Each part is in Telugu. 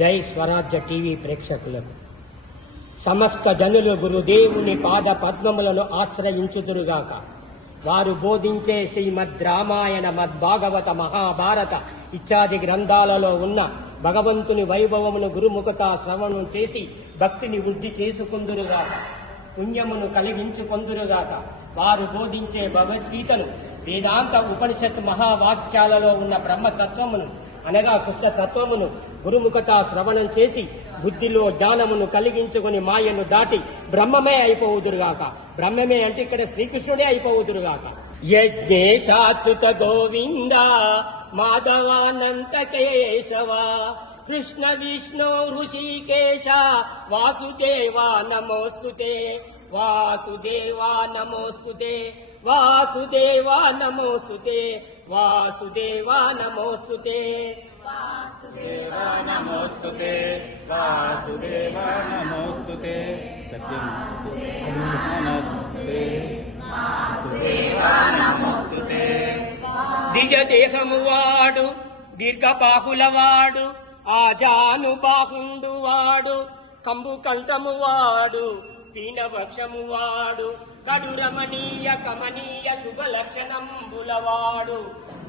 జై స్వరాజ్య టీవీ ప్రేక్షకులకు సమస్త జనులు గురుదేవుని పాద పద్మములను ఆశ్రయించుదురుగాక. వారు బోధించే శ్రీమద్ రామాయణ, మద్భాగవత, మహాభారత ఇత్యాది గ్రంథాలలో ఉన్న భగవంతుని వైభవమును గురుముఖత శ్రవణం చేసి భక్తిని వృద్ధి చేసుకుందురుగాక, పుణ్యమును కలిగించుకొందురుగాక. వారు బోధించే భగవద్గీతను, వేదాంత ఉపనిషత్ మహావాక్యాలలో ఉన్న బ్రహ్మతత్వమును అనగా కృష్ణతత్వమును గురుముఖత శ్రవణం చేసి బుద్ధిలో జ్ఞానమును కలిగించుకుని మాయను దాటి బ్రహ్మమే అయిపోవుదురుగాక. బ్రహ్మమే అంటే ఇక్కడ శ్రీకృష్ణుడే అయిపోవుదురుగాక. యజ్ఞేశాచ్యుత గోవింద మాధవానంత కేశవ కృష్ణ విష్ణు ఋషికేశ వాసుదేవా నమోస్తుతే వాసుదేవా నమోస్తుతే వాసుదేవా నమోస్తుతే వాసుదేవా నమోస్తుతే వాసుదేవా నమోస్తుతే వాసుదేవా నమోస్తుతే సత్యం నమోస్తుతే వాసుదేవా నమోస్తుతే. దిజ దేహము వాడు, దీర్ఘబాహుల వాడు, ఆజాను బాహుండు వాడు, కంబు కంఠము వాడు, పీనవక్షము వాడు, కడురమణీయ కమనీయ శుభ లక్షణంబులవాడు,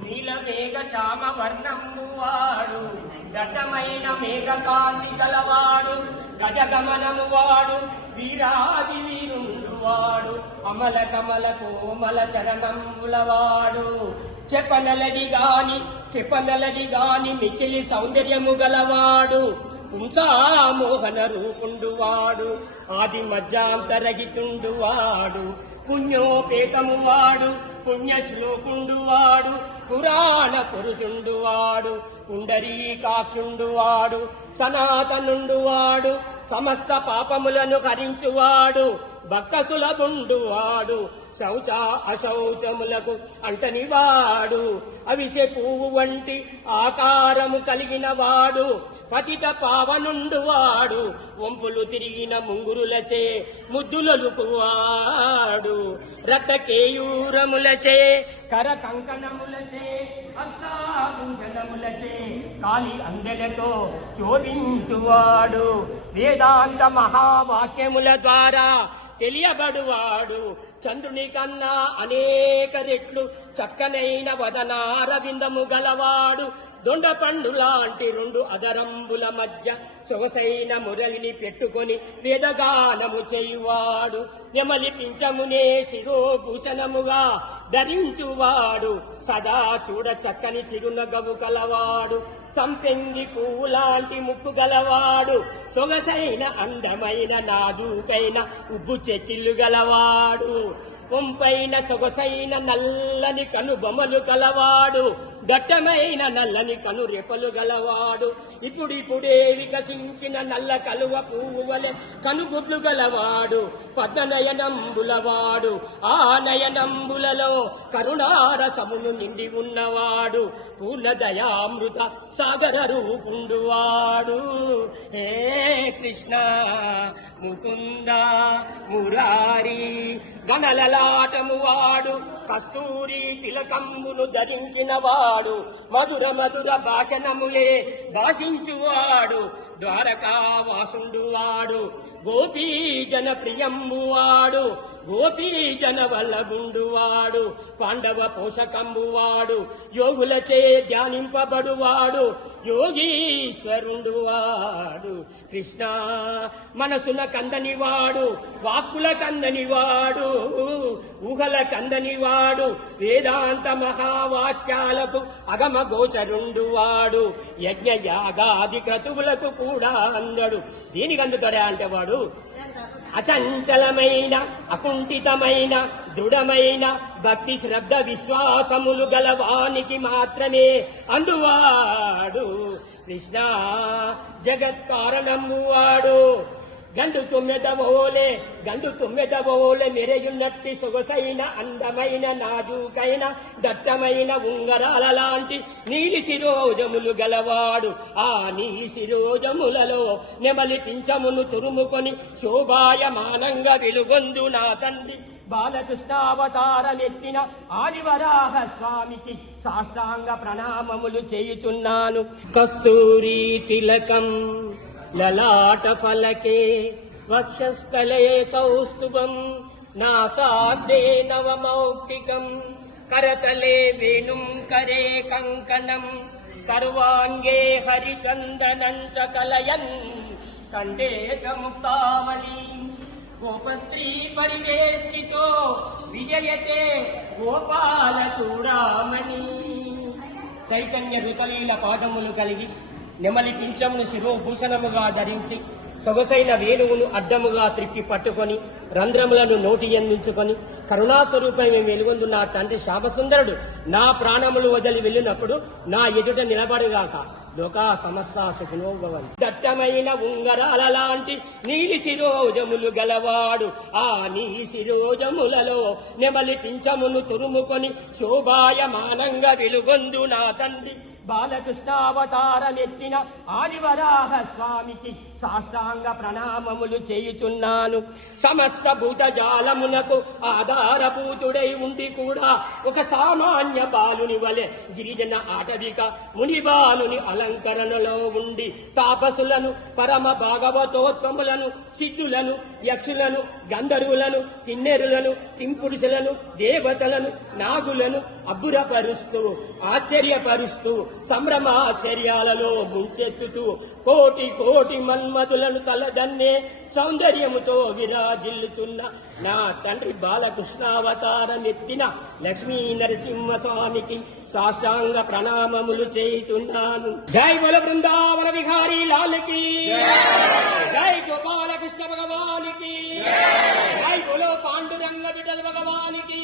నీలమేఘ శ్యామ వర్ణంబు వాడు, దట్టమైన మేఘకాంతి గలవాడు, గజగమనము వాడు, వీరాది వీరుండు వాడు, అమల కమల కోమల చరణంబులవాడు, చెప్పనలది గాని మిక్కిలి సౌందర్యము గలవాడు, పుంసామోహన రూపుండువాడు, ఆది మధ్యాంతరగితుండువాడు, పుణ్యోపేతము వాడు, పుణ్యశ్లోకుండువాడు, పురాణ పురుషుండువాడు, పుండరీకాక్షుండువాడు, సనాతనుండువాడు, సమస్త పాపములను హరించువాడు, భక్త సులభుండువాడు, శౌచ అశౌచములకు అంటనివాడు, అవిసె పువ్వు వంటి ఆకారము కలిగిన వాడు, పతిత పావనుండువాడు, వంపులు తిరిగిన ముంగురులచే ముద్దులొలుకువాడు, రక్తకేయూరములచే కర కంకణములచే అష్టాభూషణములచే కాలి అందెలతో శోభించువాడు, వేదాంత మహావాక్యముల ద్వారా తెలియబడువాడు, చంద్రుని కన్నా అనేక రెట్లు చక్కనైన వదనారవిందము గలవాడు, దొండపండు లాంటి రెండు అదరంబుల మధ్య సొగసైన మురళిని పెట్టుకొని వేదగానము చేయువాడు, నెమలి పించమునే శిరోభూషణముగా ధరించువాడు, సదా చూడ చక్కని చిరునగవు కలవాడు, సంపెంగి పువ్వు లాంటి ముక్కు గలవాడు, సొగసైన అందమైన నాజూకైన ఉబ్బు చెక్కిళ్ళు గలవాడు, వంపైన సొగసైన నల్లని కను బొమ్మలు గలవాడు, దట్టమైన నల్లని కను రెపలు గలవాడు, ఇప్పుడిప్పుడే వికసించిన నల్ల కలువ పువ్వు వలె కనుగుడ్లు గలవాడు, పద్మనయనంబులవాడు, ఆ నయనంబులలో కరుణారసమును నిండి ఉన్నవాడు, పూర్ణ దయామృత సాగర రూపుండువాడు. హే కృష్ణ ముకుంద మురారి గణలలాటము వాడు, కస్తూరి తిలకంబును ధరించిన వాడు, మధుర మధుర భాషణములే భాషించువాడు, ద్వారకా వాసుండువాడు, గోపీజన ప్రియంబువాడు, గోపీజన వల్లగుండువాడు, పాండవ పోషకంబువాడు, యోగులచే ధ్యానింపబడువాడు, యోగీశ్వరుండువాడు. కృష్ణ మనసున కందనివాడు, వాక్కుల కందనివాడు, ఊహల కందనివాడు, వేదాంత మహావాక్యాలకు అగమ గోచరుండువాడు, యజ్ఞ యాగాది క్రతువులకు కూడా అందడు. దీనికి అందుతాడే అంటే వాడు అచంచలమైన అకుంఠితమైన దృఢమైన భక్తి శ్రద్ధ విశ్వాసములు గలవానికి మాత్రమే అందువాడు. కృష్ణ జగత్ కారణంబువాడు, గండు తుమ్మెదవోలే మెరయున్నట్టి సొగసైన అందమైన నాజూకైన దట్టమైన ఉంగరాల లాంటి నీలి శిరోజములు గలవాడు, ఆ నీలి శిరోజములలో నెమలి పింఛమును తురుముకొని శోభాయమానంగా వెలుగొందు నా తండ్రి బాలకృష్ణావతారమెత్తిన ఆదివరాహ స్వామికి సాష్టాంగ ప్రణామములు చేయుచున్నాను. కస్తూరి తిలకం లలాట ఫలకే వక్షస్థలే కౌస్తుభం నాసాగ్రే నవమౌక్తికం కరతలే వేణుం కరే కంకణం సర్వాంగే హరిచందనం చ కలయన్ కంఠే చ ముక్తావళి గోపస్త్రీ పరివేష్టితో విజయతే గోపాల చూడామణి. చైతన్య ఋతలీల పాదములు కలిగి నెమలి పింఛమును శిరోభూషణముగా ధరించి సొగసైన వేణువును అడ్డముగా త్రిప్పి పట్టుకొని రంధ్రములను నోటి ఎందుకొని కరుణాస్వరూపమే వెలుగొందు నా తండ్రి శ్యామసుందరుడు నా ప్రాణములు వదిలి వెళ్ళినప్పుడు నా ఎదుట నిలబడుగాక. లోకా సమస్త సుఖినో భవంతు. దట్టమైన ఉంగరాల లాంటి నీలి శిరోజములు గలవాడు ఆ నీలి శిరోజములలో నెమలి పింఛమును తురుముకొని శోభాయమానంగా వెలుగొందు నా తండ్రి బాలకృష్ణావతారమెత్తిన ఆదివరాహ స్వామికి సాష్టాంగ ప్రణామములు చేయుచున్నాను. సమస్త భూతజాలమునకు ఆధారభూతుడై ఉండి కూడా ఒక సామాన్య బాలుని వలె గిరిజన ఆటవిక ముని బాలుని అలంకరణలో ఉండి తాపసులను పరమ భాగవతోత్తములను సిద్ధులను యక్షులను గంధర్వులను కిన్నెరులను కింపురుషులను దేవతలను నాగులను అబ్బురపరుస్తూ ఆశ్చర్యపరుస్తూ సంభ్రమాశ్చర్యాలలో ముంచెత్తుతూ కోటి కోటి మన్మధులను తలదన్నే సౌందర్యముతో విరాజిల్లుచున్న నా తండ్రి బాలకృష్ణావతారమెత్తిన లక్ష్మీ నరసింహస్వామికి సాష్టాంగ ప్రణామములు చేయుచున్నాను. జై బోల బృందావన విహారీ లాల్కి, జై గోపాలకృష్ణ భగవానికి, జై బోలో పాండురంగ విఠల్ భగవానికి,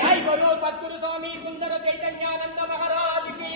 జై బోలో సద్గురు స్వామి సుందర చైతన్యానంద మహారాజుకి.